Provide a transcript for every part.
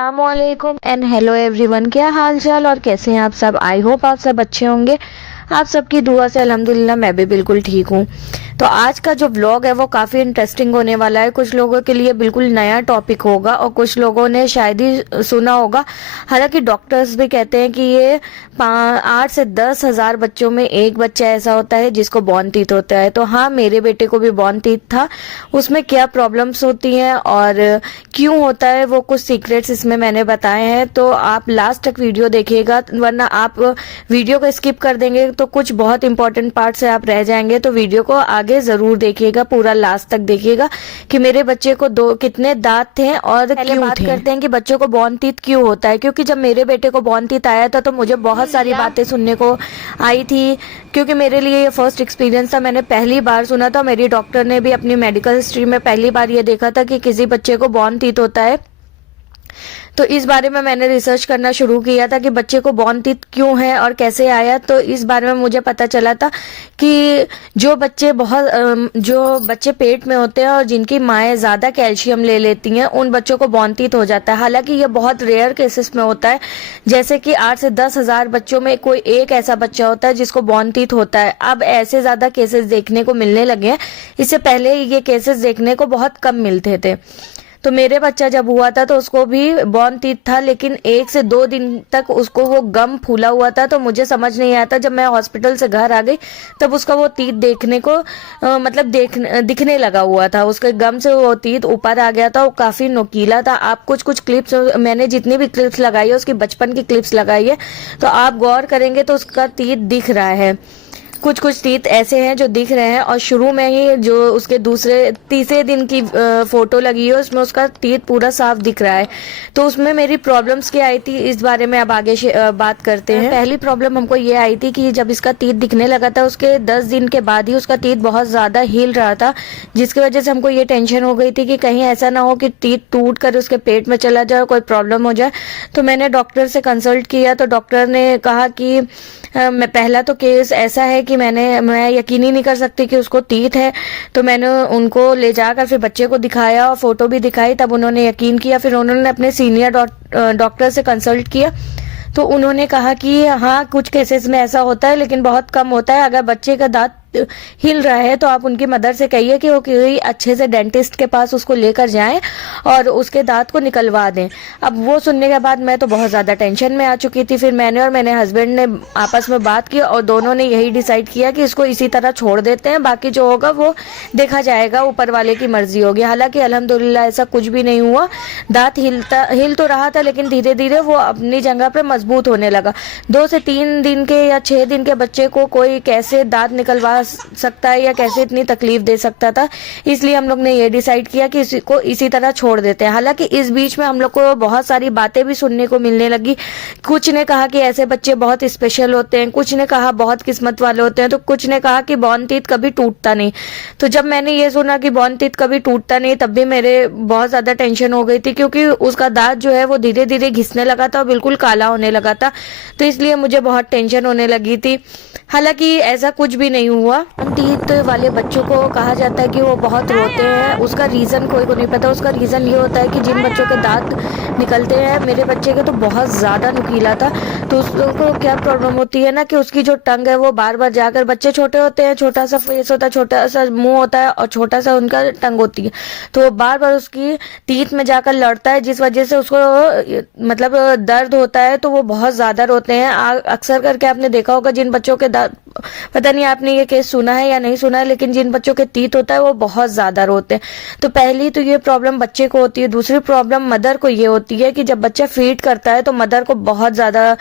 अस्सलामुअलैकुम and hello everyone. क्या हाल चाल और कैसे हैं आप सब। आई होप आप सब अच्छे होंगे। आप सबकी दुआ से अल्हम्दुलिल्लाह मैं भी बिल्कुल ठीक हूँ। तो आज का जो व्लॉग है वो काफ़ी इंटरेस्टिंग होने वाला है। कुछ लोगों के लिए बिल्कुल नया टॉपिक होगा और कुछ लोगों ने शायद ही सुना होगा। हालांकि डॉक्टर्स भी कहते हैं कि ये 8 से 10 हज़ार बच्चों में एक बच्चा ऐसा होता है जिसको बॉर्न टीथ होता है। तो हाँ, मेरे बेटे को भी बॉर्न टीथ था। उसमें क्या प्रॉब्लम्स होती हैं और क्यों होता है वो कुछ सीक्रेट्स इसमें मैंने बताए हैं। तो आप लास्ट तक वीडियो देखिएगा, वरना आप वीडियो को स्किप कर देंगे तो कुछ बहुत इंपॉर्टेंट पार्ट से आप रह जाएंगे। तो वीडियो को आगे जरूर देखिएगा, पूरा लास्ट तक देखिएगा कि मेरे बच्चे को कितने दांत थे और क्यों बात करते हैं कि बच्चों को बॉर्न टीथ क्यों होता है। क्योंकि जब मेरे बेटे को बॉर्न टीथ आया था तो मुझे बहुत सारी बातें सुनने को आई थी, क्योंकि मेरे लिए ये फर्स्ट एक्सपीरियंस था। मैंने पहली बार सुना था, मेरी डॉक्टर ने भी अपनी मेडिकल हिस्ट्री में पहली बार ये देखा था कि किसी बच्चे को बॉर्न टीथ होता है। तो इस बारे में मैंने रिसर्च करना शुरू किया था कि बच्चे को बॉर्न टीथ क्यों है और कैसे आया। तो इस बारे में मुझे पता चला था कि जो बच्चे पेट में होते हैं और जिनकी माएँ ज़्यादा कैल्शियम ले लेती हैं उन बच्चों को बॉर्न टीथ हो जाता है। हालांकि ये बहुत रेयर केसेस में होता है, जैसे कि 8 से 10 हज़ार बच्चों में कोई एक ऐसा बच्चा होता है जिसको बॉर्न टीथ होता है। अब ऐसे ज़्यादा केसेस देखने को मिलने लगे हैं, इससे पहले ये केसेस देखने को बहुत कम मिलते थे। तो मेरे बच्चा जब हुआ था तो उसको भी बॉर्न टीथ था, लेकिन 1 से 2 दिन तक उसको वो गम फूला हुआ था। तो मुझे समझ नहीं आया था, जब मैं हॉस्पिटल से घर आ गई तब उसका वो टीथ देखने को दिखने लगा हुआ था। उसके गम से वो टीथ ऊपर आ गया था, वो काफ़ी नुकीला था। आप कुछ क्लिप्स, मैंने जितनी भी क्लिप्स लगाई है उसकी बचपन की क्लिप्स लगाई है, तो आप गौर करेंगे तो उसका टीथ दिख रहा है। कुछ टीथ ऐसे हैं जो दिख रहे हैं, और शुरू में ही जो उसके तीसरे दिन की फोटो लगी है उसमें उसका टीथ पूरा साफ दिख रहा है। तो उसमें मेरी प्रॉब्लम्स क्या आई थी इस बारे में अब आगे बात करते हैं। पहली प्रॉब्लम हमको ये आई थी कि जब इसका टीथ दिखने लगा था उसके 10 दिन के बाद ही उसका टीथ बहुत ज़्यादा हिल रहा था, जिसकी वजह से हमको ये टेंशन हो गई थी कि कहीं ऐसा ना हो कि टीथ टूट कर उसके पेट में चला जाए, कोई प्रॉब्लम हो जाए। तो मैंने डॉक्टर से कंसल्ट किया, तो डॉक्टर ने कहा कि मैं पहला तो केस ऐसा है कि मैं यकीन ही नहीं कर सकती कि उसको टीथ है। तो मैंने उनको ले जाकर फिर बच्चे को दिखाया और फोटो भी दिखाई, तब उन्होंने यकीन किया। फिर उन्होंने अपने सीनियर डॉक्टर से कंसल्ट किया, तो उन्होंने कहा कि हाँ, कुछ केसेस में ऐसा होता है लेकिन बहुत कम होता है। अगर बच्चे का दांत हिल रहा है तो आप उनकी मदर से कहिए कि वो कोई अच्छे से डेंटिस्ट के पास उसको लेकर जाएं और उसके दांत को निकलवा दें। अब वो सुनने के बाद मैं तो बहुत ज़्यादा टेंशन में आ चुकी थी। फिर मैंने और मेरे हस्बैंड ने आपस में बात की और दोनों ने यही डिसाइड किया कि इसको इसी तरह छोड़ देते हैं, बाकी जो होगा वो देखा जाएगा, ऊपर वाले की मर्जी होगी। हालांकि अल्हम्दुलिल्लाह ऐसा कुछ भी नहीं हुआ। दांत हिल तो रहा था, लेकिन धीरे धीरे वो अपनी जगह पर मजबूत होने लगा। 2 से 3 दिन के या 6 दिन के बच्चे को कोई कैसे दांत निकलवा सकता है या कैसे इतनी तकलीफ दे सकता था, इसलिए हम लोग ने ये डिसाइड किया कि इसको इसी तरह छोड़ देते हैं। हालांकि इस बीच में हम लोग को बहुत सारी बातें भी सुनने को मिलने लगी। कुछ ने कहा कि ऐसे बच्चे बहुत स्पेशल होते हैं, कुछ ने कहा बहुत किस्मत वाले होते हैं, तो कुछ ने कहा कि बॉर्न टीथ कभी टूटता नहीं। तो जब मैंने ये सुना कि बॉर्न टीथ कभी टूटता नहीं, तब भी मेरे बहुत ज़्यादा टेंशन हो गई थी, क्योंकि उसका दांत जो है वो धीरे धीरे घिसने लगा था और बिल्कुल काला होने लगा था। तो इसलिए मुझे बहुत टेंशन होने लगी थी। हालांकि ऐसा कुछ भी नहीं हुआ। टीथ वाले बच्चों को कहा जाता है कि वो बहुत रोते हैं, उसका रीज़न कोई को नहीं पता। उसका रीज़न ये होता है कि जिन बच्चों के दांत निकलते हैं, मेरे बच्चे के तो बहुत ज़्यादा नुकीला था, तो उसको क्या प्रॉब्लम होती है ना कि उसकी जो टंग है वो बार बार जाकर, बच्चे छोटे होते हैं, छोटा सा फेस होता है, छोटा सा मुंह होता है और छोटा सा उनका टंग होती है, तो वो बार बार उसकी टीथ में जाकर लड़ता है, जिस वजह से उसको मतलब दर्द होता है। तो वो बहुत ज़्यादा रोते हैं। अक्सर करके आपने देखा होगा जिन बच्चों के पता नहीं आपने ये केस सुना है या नहीं सुना है, लेकिन जिन बच्चों के टीथ होता है वो बहुत ज़्यादा रोते हैं। तो पहली तो ये प्रॉब्लम बच्चे को होती है। दूसरी प्रॉब्लम मदर को ये होती है कि जब बच्चा फीड करता है तो मदर को बहुत ज़्यादा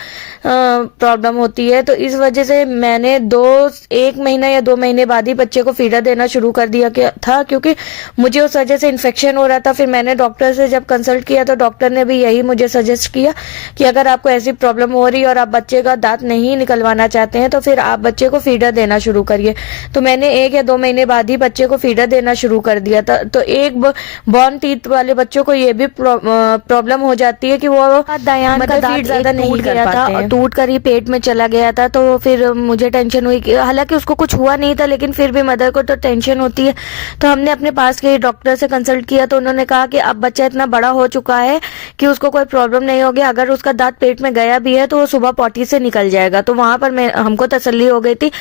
प्रॉब्लम होती है। तो इस वजह से मैंने 1 महीना या 2 महीने बाद ही बच्चे को फीडर देना शुरू कर दिया था, क्योंकि मुझे उस वजह से इन्फेक्शन हो रहा था। फिर मैंने डॉक्टर से जब कंसल्ट किया तो डॉक्टर ने भी यही मुझे सजेस्ट किया कि अगर आपको ऐसी प्रॉब्लम हो रही है और आप बच्चे का दांत नहीं निकलवाना चाहते हैं तो फिर आप बच्चे को फीडर देना शुरू करिए। तो मैंने 1 या 2 महीने बाद ही बच्चे को फीडर देना शुरू कर दिया था। तो एक बॉर्न टीथ वाले बच्चों को ये भी प्रॉब्लम प्रॉब्लम हो जाती है कि वो दयान का दांत ज्यादा नहीं टूट गया था और टूट कर ही पेट में चला गया था। तो फिर मुझे टेंशन हुई कि हालांकि उसको कुछ हुआ नहीं था, लेकिन फिर भी मदर को तो टेंशन होती है। तो हमने अपने पास के डॉक्टर से कंसल्ट किया, तो उन्होंने कहा कि अब बच्चा इतना बड़ा हो चुका है कि उसको कोई प्रॉब्लम नहीं होगी, अगर उसका दांत पेट में गया भी है तो वो सुबह पॉटी से निकल जाएगा। तो वहां पर हमको तसल्ली हो गई थी।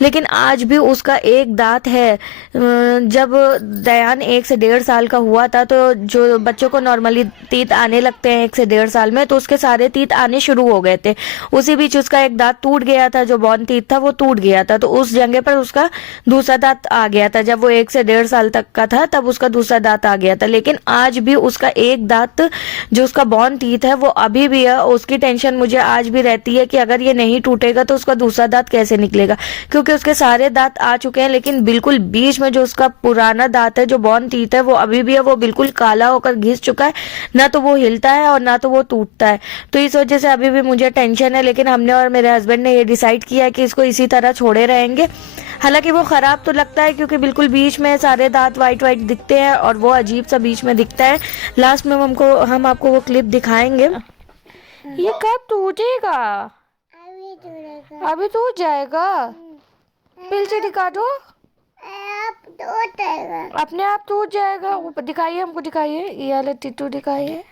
लेकिन आज भी उसका एक दांत है। जब दयान 1 से 1.5 साल का हुआ था, तो जो बच्चों को नॉर्मली तीत आने लगते हैं 1 से 1.5 साल में, तो उसके सारे तीत आने शुरू हो गए थे। उसी बीच उसका एक दांत टूट गया था, जो बॉर्न तीत था वो टूट गया था। तो उस जगह पर उसका दूसरा दांत आ गया था। जब वो 1 से 1.5 साल तक का था तब उसका दूसरा दांत आ गया था। लेकिन आज भी उसका एक दांत जो उसका बॉर्न टीथ है वो अभी भी है। उसकी टेंशन मुझे आज भी रहती है कि अगर ये नहीं टूटेगा तो उसका दूसरा दांत कैसे निकलेगा, क्योंकि उसके सारे दांत आ चुके हैं, लेकिन बिल्कुल बीच में जो उसका पुराना दांत है, जो बॉर्न टीथ है, वो अभी भी है। वो बिल्कुल काला होकर घिस चुका है, ना तो वो हिलता है और ना तो वो टूटता है। तो इस वजह से अभी भी मुझे टेंशन है। लेकिन हमने और मेरे हस्बैंड ने ये डिसाइड किया है कि इसको इसी तरह छोड़े रहेंगे। हालांकि वो खराब तो लगता है, क्योंकि बिल्कुल बीच में सारे दांत वाइट वाइट दिखते हैं और वो अजीब सा बीच में दिखता है। लास्ट में हम आपको वो क्लिप दिखाएंगे। ये कब टूटेगा? अभी टूट जाएगा। फिर से दिखा दो। अपने आप टूट जाएगा। ऊपर दिखाइए, हमको दिखाइए, ये वाला टिट्टू दिखाइए।